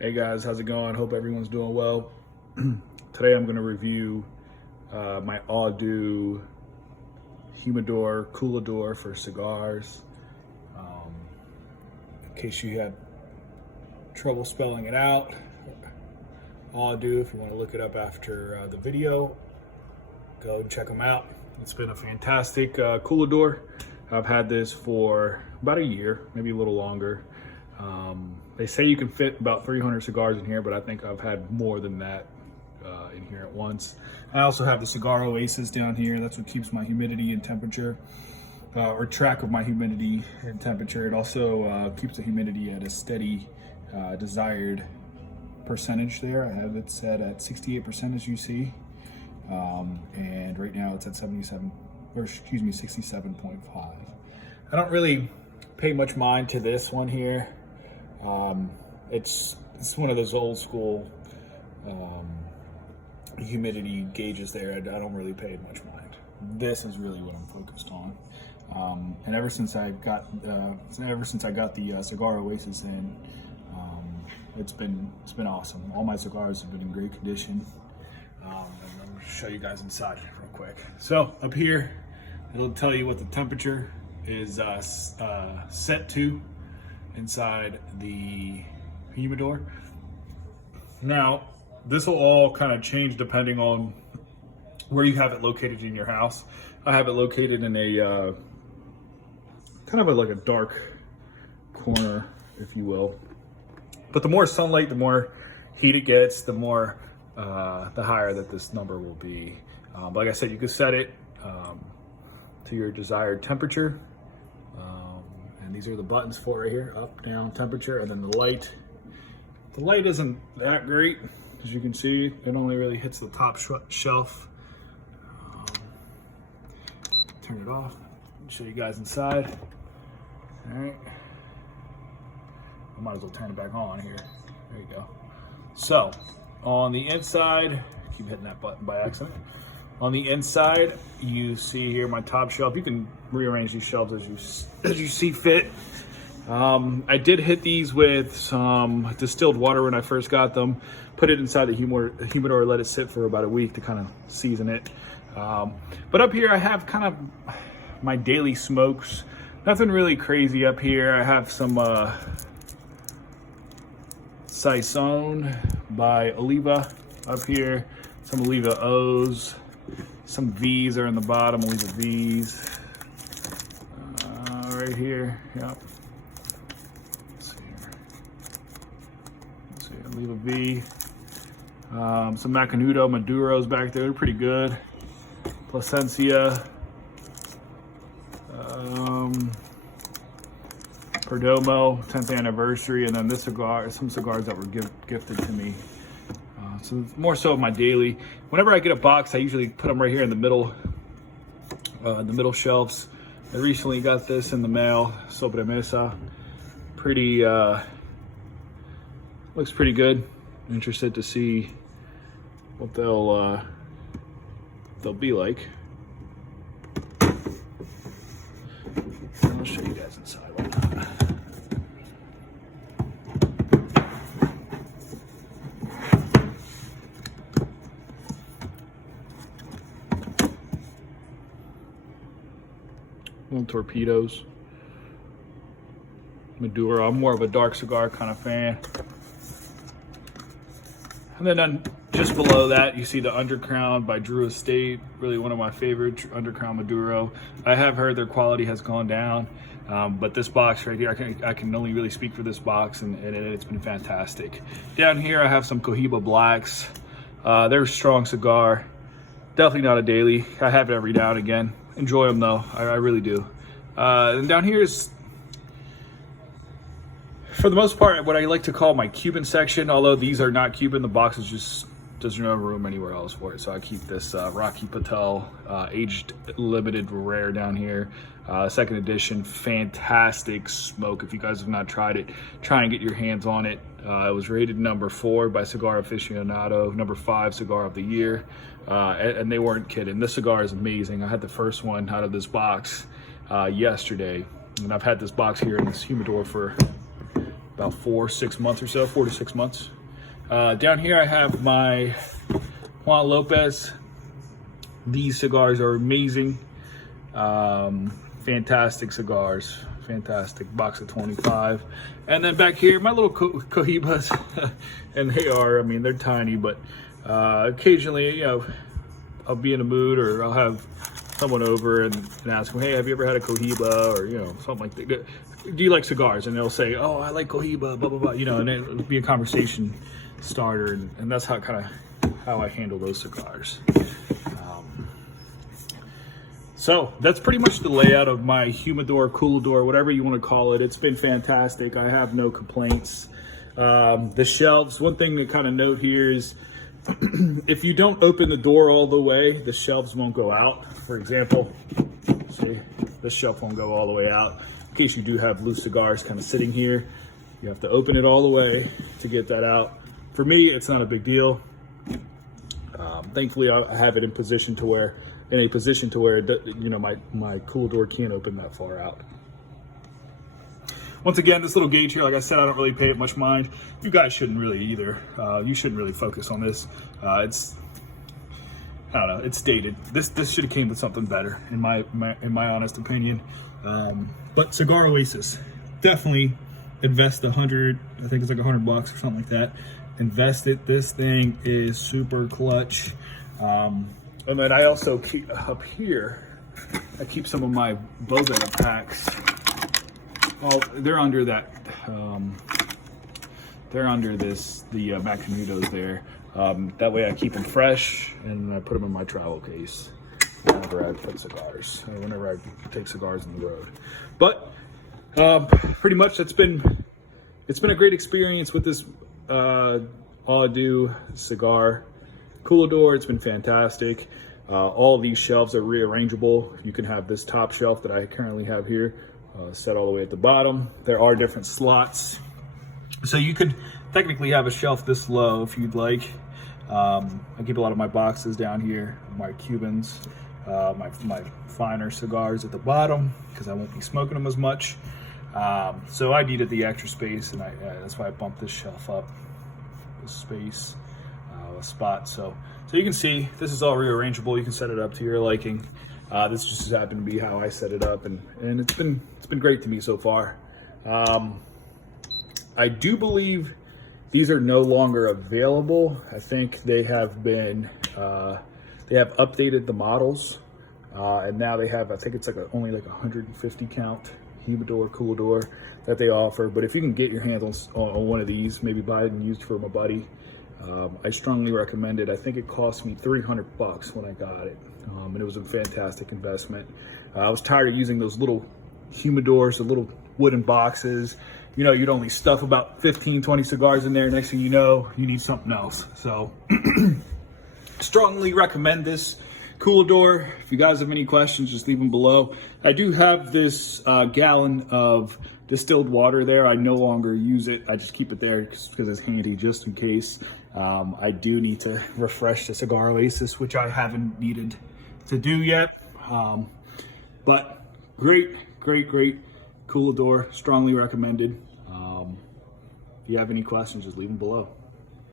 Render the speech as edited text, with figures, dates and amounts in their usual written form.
Hey guys, how's it going? Hope everyone's doing well. Today I'm going to review my Audew Humidor Coolador for cigars. In case you had trouble spelling it out, Audew, if you want to look it up after the video, go and check them out. It's been a fantastic Coolador. I've had this for about a year, maybe a little longer. They say you can fit about 300 cigars in here, but I think I've had more than that in here at once. I also have the Cigar Oasis down here. That's what keeps my humidity and temperature, or track of my humidity and temperature. It also keeps the humidity at a steady desired percentage there. I have it set at 68% as you see. And right now it's at 67.5. I don't really pay much mind to this one here. It's one of those old school humidity gauges there. I don't really pay much mind. This is really what I'm focused on. And ever since I got the Cigar Oasis in, it's been awesome. All my cigars have been in great condition. And I'm going to show you guys inside real quick. So up here, it'll tell you what the temperature is set to inside the humidor. Now, this will all kind of change depending on where you have it located in your house. I have it located in a kind of like a dark corner, if you will. But the more sunlight, the more heat it gets, the more the higher that this number will be. But like I said, you can set it to your desired temperature. And these are the buttons for it right here: up, down, temperature, and then the light. The light isn't that great, as you can see. It only really hits the top shelf. Turn it off. Show you guys inside. All right. I might as well turn it back on here. There you go. So on the inside, keep hitting that button by accident. On the inside, you see here my top shelf. You can rearrange these shelves as you see fit. I did hit these with some distilled water when I first got them. Put it inside the humidor, let it sit for about a week to kind of season it. But up here, I have kind of my daily smokes. Nothing really crazy up here. I have some Saison by Oliva up here. Some Oliva O's. Some V's are in the bottom, Oliva V's. Right here, yep. Let's see, Oliva V. Some Macanudo Maduros back there, they're pretty good. Plasencia. Perdomo, 10th anniversary, and then this cigar, some cigars that were gifted to me. So more so of my daily. Whenever I get a box, I usually put them right here in the middle shelves. I recently got this in the mail, Sobremesa. Pretty, looks pretty good. Interested to see what they'll be like. I'll show you guys inside. Why not? Little torpedoes. Maduro. I'm more of a dark cigar kind of fan. And then just below that, you see the Undercrown by Drew Estate. Really one of my favorite Undercrown Maduro. I have heard their quality has gone down, but this box right here, I can only really speak for this box, and it's been fantastic. Down here, I have some Cohiba Blacks. They're a strong cigar. Definitely not a daily. I have it every now and again. Enjoy them though, I really do. And down here is, for the most part, what I like to call my Cuban section. Although these are not Cuban, the box is just doesn't have room anywhere else for it. So I keep this Rocky Patel aged limited rare down here. Second edition, fantastic smoke. If you guys have not tried it, try and get your hands on it. It was rated number 4 by Cigar Aficionado, number 5 cigar of the year, and they weren't kidding. This cigar is amazing. I had the first one out of this box yesterday, and I've had this box here in this humidor for about 4-6 months or so, 4 to 6 months. Down here I have my Juan Lopez. These cigars are amazing. Fantastic cigars, fantastic, box of 25. And then back here, my little Cohibas, and they are, I mean, they're tiny, but occasionally, you know, I'll be in a mood, or I'll have someone over and ask them, hey, have you ever had a Cohiba, or, you know, something like that. Do you like cigars? And they'll say, oh, I like Cohiba, blah, blah, blah, you know, and it'll be a conversation starter, and that's how how I handle those cigars. So that's pretty much the layout of my Humidor, Coolador, whatever you want to call it. It's been fantastic. I have no complaints. The shelves, one thing to kind of note here is if you don't open the door all the way, the shelves won't go out. For example, see, this shelf won't go all the way out. In case you do have loose cigars kind of sitting here, you have to open it all the way to get that out. For me, it's not a big deal. Thankfully, I have it in a position to where, you know, my Coolador can't open that far out. Once again, this little gauge here, like I said, I don't really pay it much mind. You guys shouldn't really either. You shouldn't really focus on this. I don't know, it's dated. This should have came with something better, in my honest opinion. But Cigar Oasis, definitely invest I think it's like $100 or something like that. Invest it. This thing is super clutch. And then I also keep up here, I keep some of my Boveda packs. Oh, they're under that, they're under the Macanudos there. That way I keep them fresh, and I put them in my travel case whenever I put cigars, or whenever I take cigars on the road. But pretty much it's been a great experience with this Audew cigar Coolador. It's been fantastic. All of these shelves are rearrangeable. You can have this top shelf that I currently have here set all the way at the bottom. There are different slots, so you could technically have a shelf this low if you'd like. I keep a lot of my boxes down here, my Cubans, my finer cigars at the bottom, because I won't be smoking them as much. So I needed the extra space, and that's why I bumped this shelf up, this space, a spot. So you can see this is all rearrangeable. You can set it up to your liking. This just happened to be how I set it up, and it's been great to me so far. I do believe these are no longer available. I think they have been they have updated the models, and now they have, I think it's like only like 150 count Humidor, Coolador that they offer. But if you can get your hands on one of these, maybe buy it and use it for my buddy, I strongly recommend it. I think it cost me $300 when I got it, and it was a fantastic investment. I was tired of using those little Humidors, the little wooden boxes. You know, you'd only stuff about 15, 20 cigars in there. Next thing you know, you need something else. So strongly recommend this Coolador. If you guys have any questions, just leave them below. I do have this gallon of distilled water there. I no longer use it. I just keep it there because it's handy, just in case. I do need to refresh the Cigar Oasis, which I haven't needed to do yet. But great Coolador, strongly recommended. If you have any questions, just leave them below.